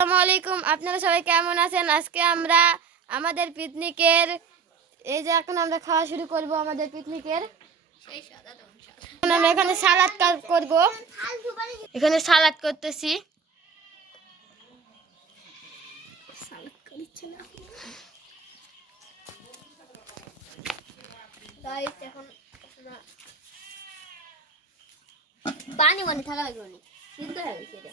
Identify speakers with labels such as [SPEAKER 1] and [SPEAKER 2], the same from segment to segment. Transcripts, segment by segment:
[SPEAKER 1] আসসালামু আলাইকুম আপনারা সবাই কেমন আছেন? আজকে আমরা আমাদের পিকনিকের, এই যে এখন আমরা খাওয়া শুরু করব আমাদের পিকনিকের। আমরা এখানে সালাদ করব। এখানে সালাদ করতেছি।
[SPEAKER 2] পানি মানে থাকা লাগবে সিদ্ধ হয়ে গেছে এটা।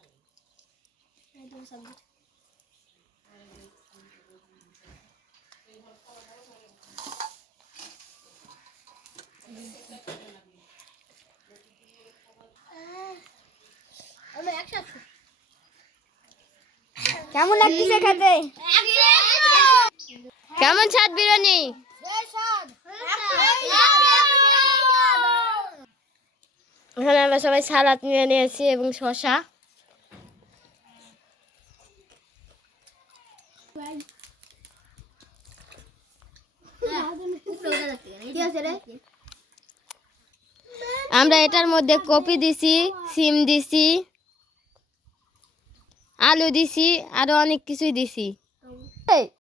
[SPEAKER 2] কেমন লাগতেছে খেতে?
[SPEAKER 1] কেমন স্বাদ বিরিয়ানি? এখানে আমরা সবাই সালাদ নিয়ে নিয়েছি এবং শশা আমরা এটার মধ্যে কপি দিছি সিম দিছি আলু দিছি আরও অনেক কিছুই দিছি।